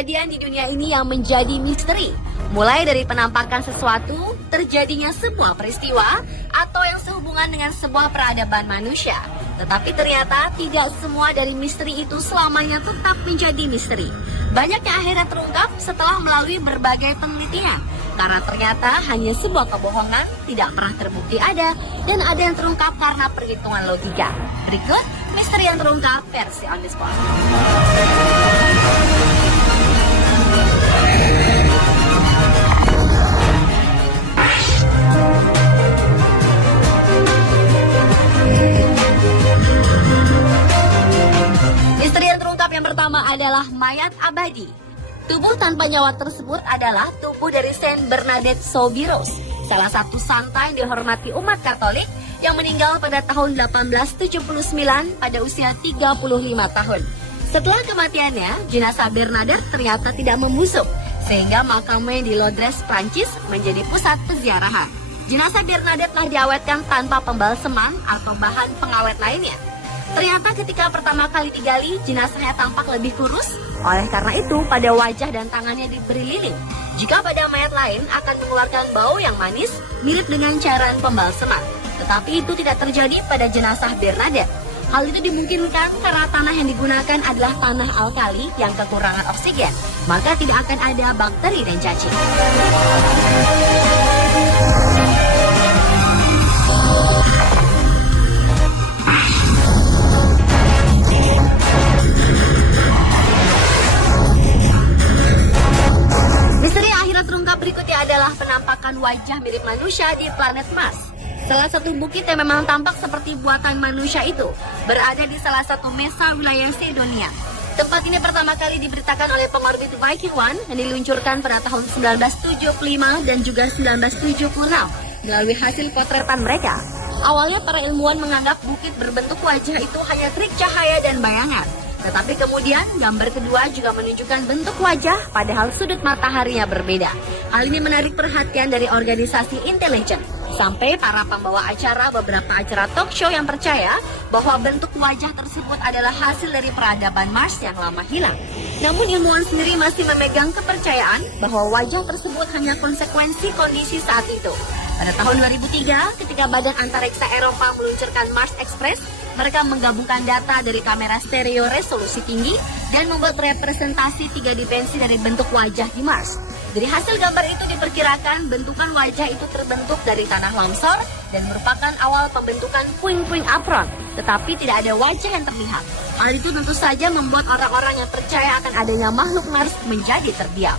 kejadian di dunia ini yang menjadi misteri. Mulai dari penampakan sesuatu, terjadinya sebuah peristiwa, atau yang sehubungan dengan sebuah peradaban manusia. Tetapi ternyata tidak semua dari misteri itu selamanya tetap menjadi misteri. Banyak yang akhirnya terungkap setelah melalui berbagai penelitian. Karena ternyata hanya sebuah kebohongan tidak pernah terbukti ada, dan ada yang terungkap karena perhitungan logika. Berikut misteri yang terungkap versi On The Spot. Misteri yang terungkap yang pertama adalah mayat abadi. Tubuh tanpa nyawa tersebut adalah tubuh dari Saint Bernadette Soubirous, salah satu santa yang dihormati umat Katolik yang meninggal pada tahun 1879 pada usia 35 tahun. Setelah kematiannya, jenazah Bernadette ternyata tidak membusuk, sehingga makamnya di Londres, Prancis menjadi pusat peziarahan. Jenazah Bernadette telah diawetkan tanpa pembalseman atau bahan pengawet lainnya. Ternyata ketika pertama kali digali, jenazahnya tampak lebih kurus. Oleh karena itu, pada wajah dan tangannya diberi lilin. Jika pada mayat lain akan mengeluarkan bau yang manis, mirip dengan cairan pembalseman. Tetapi itu tidak terjadi pada jenazah Bernadette. Hal itu dimungkinkan karena tanah yang digunakan adalah tanah alkali yang kekurangan oksigen. Maka tidak akan ada bakteri dan cacing. Berikutnya adalah penampakan wajah mirip manusia di planet Mars. Salah satu bukit yang memang tampak seperti buatan manusia itu berada di salah satu mesa wilayah Sedonia. Tempat ini pertama kali diberitakan oleh pengorbit Viking 1 yang diluncurkan pada tahun 1975 dan juga 1976 melalui hasil potretan mereka. Awalnya para ilmuwan menganggap bukit berbentuk wajah itu hanya trik cahaya dan bayangan. Tetapi kemudian gambar kedua juga menunjukkan bentuk wajah padahal sudut mataharinya berbeda. Hal ini menarik perhatian dari organisasi intelijen. Sampai para pembawa acara beberapa acara talk show yang percaya bahwa bentuk wajah tersebut adalah hasil dari peradaban Mars yang lama hilang. Namun ilmuwan sendiri masih memegang kepercayaan bahwa wajah tersebut hanya konsekuensi kondisi saat itu. Pada tahun 2003, ketika Badan Antariksa Eropa meluncurkan Mars Express, mereka menggabungkan data dari kamera stereo resolusi tinggi dan membuat representasi 3 dimensi dari bentuk wajah di Mars. Dari hasil gambar itu diperkirakan bentukan wajah itu terbentuk dari tanah longsor dan merupakan awal pembentukan puing-puing apron, tetapi tidak ada wajah yang terlihat. Hal itu tentu saja membuat orang-orang yang percaya akan adanya makhluk Mars menjadi terdiam.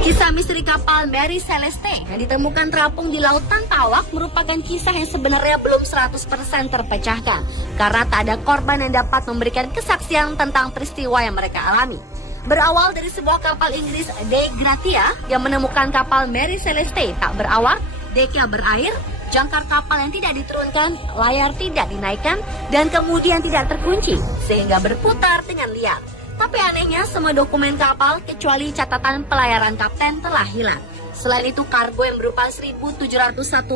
Kisah misteri kapal Mary Celeste yang ditemukan terapung di laut tanpa awak merupakan kisah yang sebenarnya belum 100% terpecahkan karena tak ada korban yang dapat memberikan kesaksian tentang peristiwa yang mereka alami. Berawal dari sebuah kapal Inggris De Gratia yang menemukan kapal Mary Celeste tak berawak, deknya berair, jangkar kapal yang tidak diturunkan, layar tidak dinaikkan, dan kemudian tidak terkunci sehingga berputar dengan liar. Tapi anehnya semua dokumen kapal kecuali catatan pelayaran kapten telah hilang. Selain itu kargo yang berupa 1.701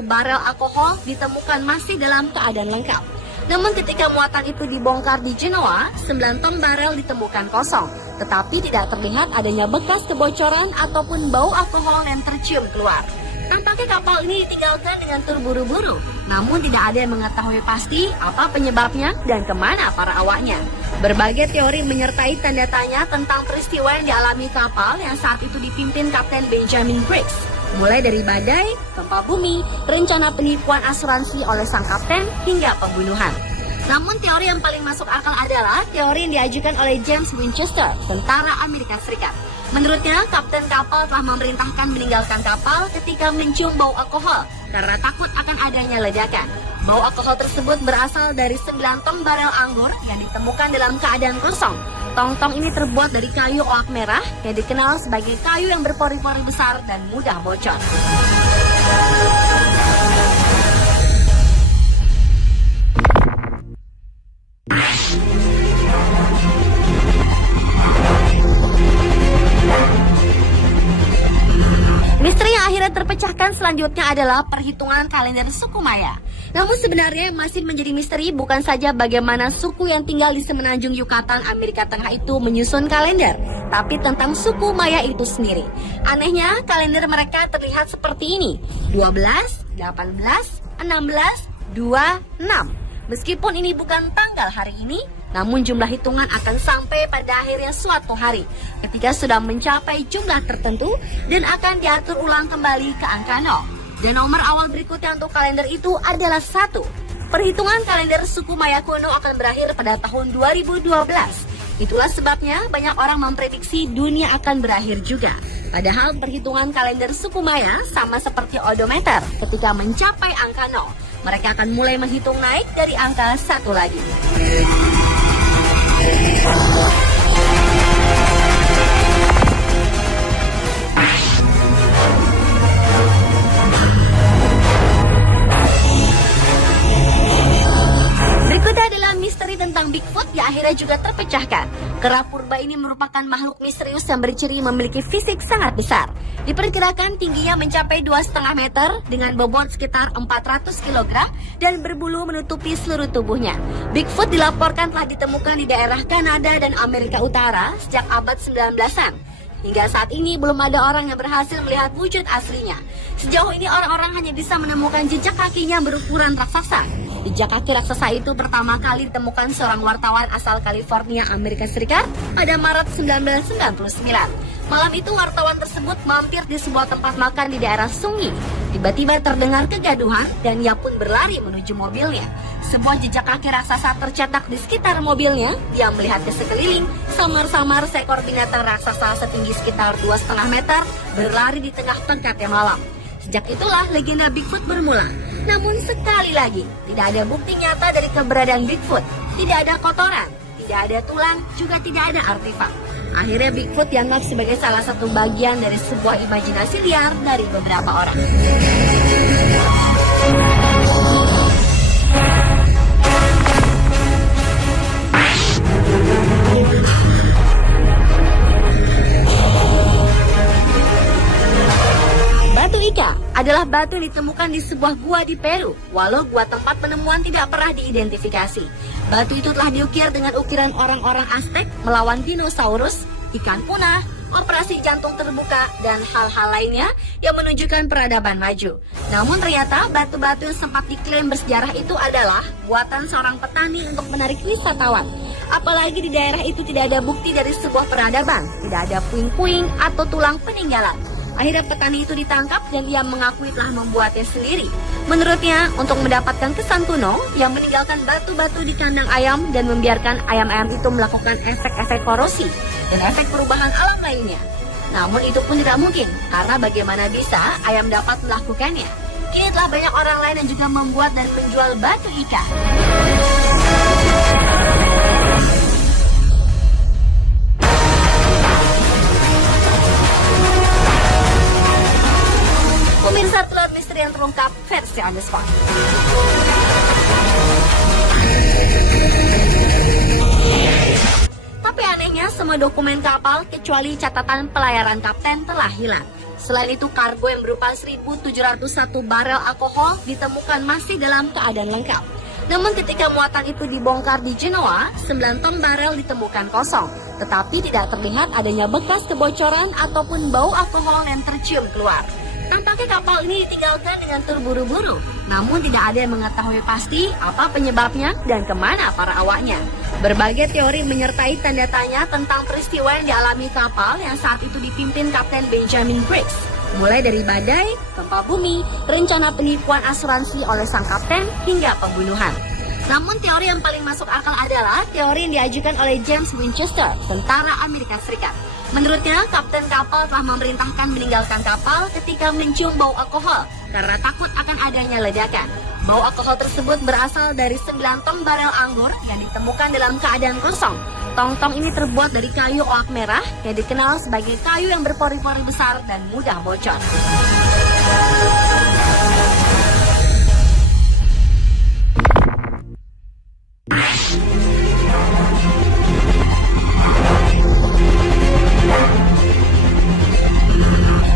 barel alkohol ditemukan masih dalam keadaan lengkap. Namun ketika muatan itu dibongkar di Genoa, 9 ton barel ditemukan kosong. Tetapi tidak terlihat adanya bekas kebocoran ataupun bau alkohol yang tercium keluar. Tampaknya kapal ini ditinggalkan dengan terburu-buru. Namun tidak ada yang mengetahui pasti apa penyebabnya dan kemana para awaknya. Berbagai teori menyertai tanda tanya tentang peristiwa yang dialami kapal yang saat itu dipimpin Kapten Benjamin Briggs. Mulai dari badai, gempa bumi, rencana penipuan asuransi oleh sang kapten, hingga pembunuhan. Namun teori yang paling masuk akal adalah teori yang diajukan oleh James Winchester, tentara Amerika Serikat. Menurutnya, kapten kapal telah memerintahkan meninggalkan kapal ketika mencium bau alkohol karena takut akan adanya ledakan. Bau alkohol tersebut berasal dari 9 tong barel anggur yang ditemukan dalam keadaan kosong. Tong-tong ini terbuat dari kayu oak merah yang dikenal sebagai kayu yang berpori-pori besar dan mudah bocor. selanjutnya adalah perhitungan kalender suku Maya. Namun sebenarnya masih menjadi misteri bukan saja bagaimana suku yang tinggal di semenanjung Yucatan, Amerika Tengah itu menyusun kalender, tapi tentang suku Maya itu sendiri. Anehnya, kalender mereka terlihat seperti ini: 12, 18, 16, 26. Meskipun ini bukan tanggal hari ini, namun jumlah hitungan akan sampai pada akhirnya suatu hari ketika sudah mencapai jumlah tertentu dan akan diatur ulang kembali ke angka 0. Dan nomor awal berikutnya untuk kalender itu adalah 1. Perhitungan kalender suku Maya kuno akan berakhir pada tahun 2012. Itulah sebabnya banyak orang memprediksi dunia akan berakhir juga. Padahal perhitungan kalender suku Maya sama seperti odometer, ketika mencapai angka 0, mereka akan mulai menghitung naik dari angka 1 lagi. Berikutnya adalah misteri tentang Bigfoot yang akhirnya juga terpecahkan. Kera purba ini merupakan makhluk misterius yang berciri memiliki fisik sangat besar. Diperkirakan tingginya mencapai 2,5 meter dengan bobot sekitar 400 kg dan berbulu menutupi seluruh tubuhnya. Bigfoot dilaporkan telah ditemukan di daerah Kanada dan Amerika Utara sejak abad 19-an. Hingga saat ini belum ada orang yang berhasil melihat wujud aslinya. Sejauh ini orang-orang hanya bisa menemukan jejak kakinya berukuran raksasa. Jejak kaki raksasa itu pertama kali ditemukan seorang wartawan asal California, Amerika Serikat pada Maret 1999. Malam itu wartawan tersebut mampir di sebuah tempat makan di daerah Sungi. Tiba-tiba terdengar kegaduhan dan ia pun berlari menuju mobilnya. Sebuah jejak kaki raksasa tercetak di sekitar mobilnya. Dia melihat ke sekeliling, samar-samar seekor binatang raksasa setinggi sekitar 2,5 meter berlari di tengah pekatnya malam. Sejak itulah legenda Bigfoot bermula. Namun sekali lagi, tidak ada bukti nyata dari keberadaan Bigfoot. Tidak ada kotoran, tidak ada tulang, juga tidak ada artefak. Akhirnya Bigfoot dianggap sebagai salah satu bagian dari sebuah imajinasi liar dari beberapa orang. Batu Ica adalah batu yang ditemukan di sebuah gua di Peru, walau gua tempat penemuan tidak pernah diidentifikasi. Batu itu telah diukir dengan ukiran orang-orang Aztec melawan dinosaurus, ikan punah, operasi jantung terbuka, dan hal-hal lainnya yang menunjukkan peradaban maju. Namun ternyata batu-batu yang sempat diklaim bersejarah itu adalah buatan seorang petani untuk menarik wisatawan. Apalagi di daerah itu tidak ada bukti dari sebuah peradaban, tidak ada puing-puing atau tulang peninggalan. Akhirnya petani itu ditangkap dan ia mengakui telah membuatnya sendiri. Menurutnya, untuk mendapatkan kesan kuno, ia meninggalkan batu-batu di kandang ayam dan membiarkan ayam-ayam itu melakukan efek-efek korosi dan efek perubahan alam lainnya. Namun itu pun tidak mungkin, karena bagaimana bisa ayam dapat melakukannya? Kini telah banyak orang lain yang juga membuat dan menjual batu Ica. Pemirsa, telur misteri yang terungkap versi on the spot. Tapi anehnya semua dokumen kapal kecuali catatan pelayaran kapten telah hilang. Selain itu kargo yang berupa 1.701 barel alkohol ditemukan masih dalam keadaan lengkap. Namun ketika muatan itu dibongkar di Genoa, 9 ton barel ditemukan kosong. Tetapi tidak terlihat adanya bekas kebocoran ataupun bau alkohol yang tercium keluar. Tampaknya kapal ini ditinggalkan dengan terburu-buru. Namun tidak ada yang mengetahui pasti apa penyebabnya dan kemana para awaknya. Berbagai teori menyertai tanda tanya tentang peristiwa yang dialami kapal yang saat itu dipimpin Kapten Benjamin Briggs. Mulai dari badai, gempa bumi, rencana penipuan asuransi oleh sang kapten, hingga pembunuhan. Namun teori yang paling masuk akal adalah teori yang diajukan oleh James Winchester, tentara Amerika Serikat. Menurutnya, kapten kapal telah memerintahkan meninggalkan kapal ketika mencium bau alkohol karena takut akan adanya ledakan. Bau alkohol tersebut berasal dari 9 tong barel anggur yang ditemukan dalam keadaan kosong. Tong-tong ini terbuat dari kayu oak merah yang dikenal sebagai kayu yang berpori-pori besar dan mudah bocor.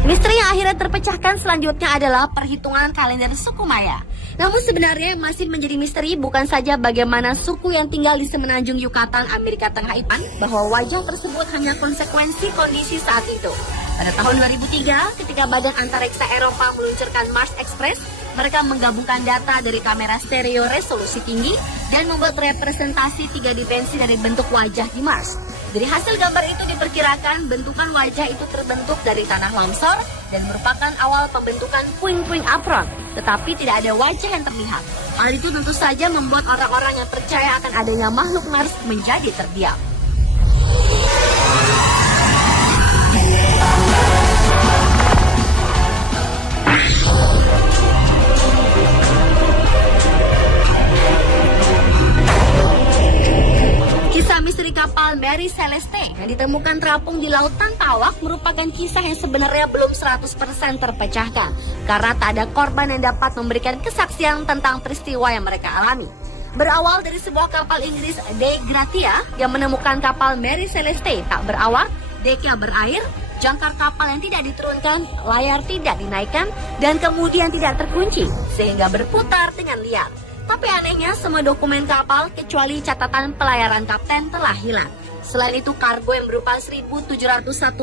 Misteri yang akhirnya Misteri terpecahkan selanjutnya adalah perhitungan kalender suku Maya. Namun sebenarnya masih menjadi misteri bukan saja bagaimana suku yang tinggal di semenanjung Yucatan, Amerika Tengah itu, bahwa wajah tersebut hanya konsekuensi kondisi saat itu. Pada tahun 2003, ketika Badan Antariksa Eropa meluncurkan Mars Express, mereka menggabungkan data dari kamera stereo resolusi tinggi dan membuat representasi 3 dimensi dari bentuk wajah di Mars. Dari hasil gambar itu diperkirakan bentukan wajah itu terbentuk dari tanah longsor dan merupakan awal pembentukan puing-puing apron, tetapi tidak ada wajah yang terlihat. Hal itu tentu saja membuat orang-orang yang percaya akan adanya makhluk Mars menjadi terdiam. Kisah misteri kapal Mary Celeste yang ditemukan terapung di laut tanpa awak merupakan kisah yang sebenarnya belum 100% terpecahkan karena tak ada korban yang dapat memberikan kesaksian tentang peristiwa yang mereka alami. Berawal dari sebuah kapal Inggris De Gratia yang menemukan kapal Mary Celeste tak berawak, deknya berair, jangkar kapal yang tidak diturunkan, layar tidak dinaikkan, dan kemudian tidak terkunci sehingga berputar dengan liar. Tapi anehnya semua dokumen kapal kecuali catatan pelayaran kapten telah hilang. Selain itu kargo yang berupa 1.701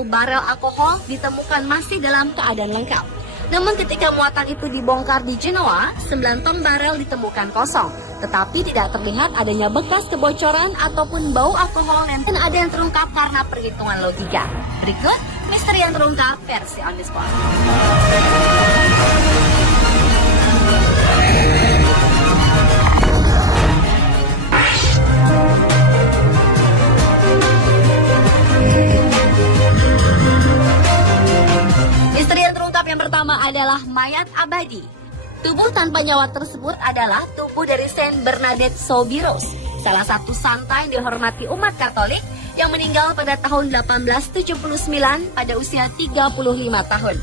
barel alkohol ditemukan masih dalam keadaan lengkap. Namun ketika muatan itu dibongkar di Genoa, 9 ton barel ditemukan kosong. Tetapi tidak terlihat adanya bekas kebocoran ataupun bau alkohol dan ada yang terungkap karena perhitungan logika. Berikut misteri yang terungkap versi on the spot. Yang pertama adalah mayat abadi. Tubuh tanpa nyawa tersebut adalah tubuh dari Saint Bernadette Soubirous, salah satu santa yang dihormati umat Katolik yang meninggal pada tahun 1879 pada usia 35 tahun.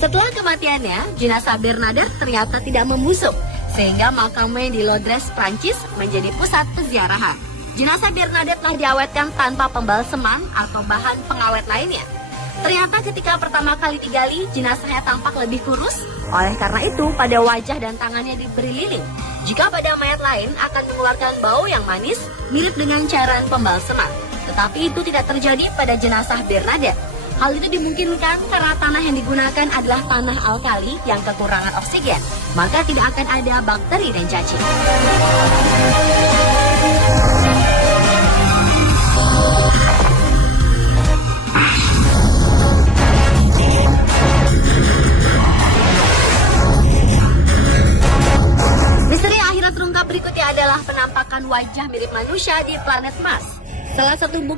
Setelah kematiannya, jenazah Bernadette ternyata tidak membusuk, sehingga makamnya di Londres, Prancis menjadi pusat peziarahan. Jenazah Bernadette telah diawetkan tanpa pembalseman atau bahan pengawet lainnya. Ternyata ketika pertama kali digali, jenazahnya tampak lebih kurus. Oleh karena itu, pada wajah dan tangannya diberi lilin. Jika pada mayat lain akan mengeluarkan bau yang manis, mirip dengan cairan pembalseman. Tetapi itu tidak terjadi pada jenazah Bernadette. Hal itu dimungkinkan karena tanah yang digunakan adalah tanah alkali yang kekurangan oksigen. Maka tidak akan ada bakteri dan cacing. Berikutnya adalah penampakan wajah mirip manusia di planet Mars. Salah satu bukti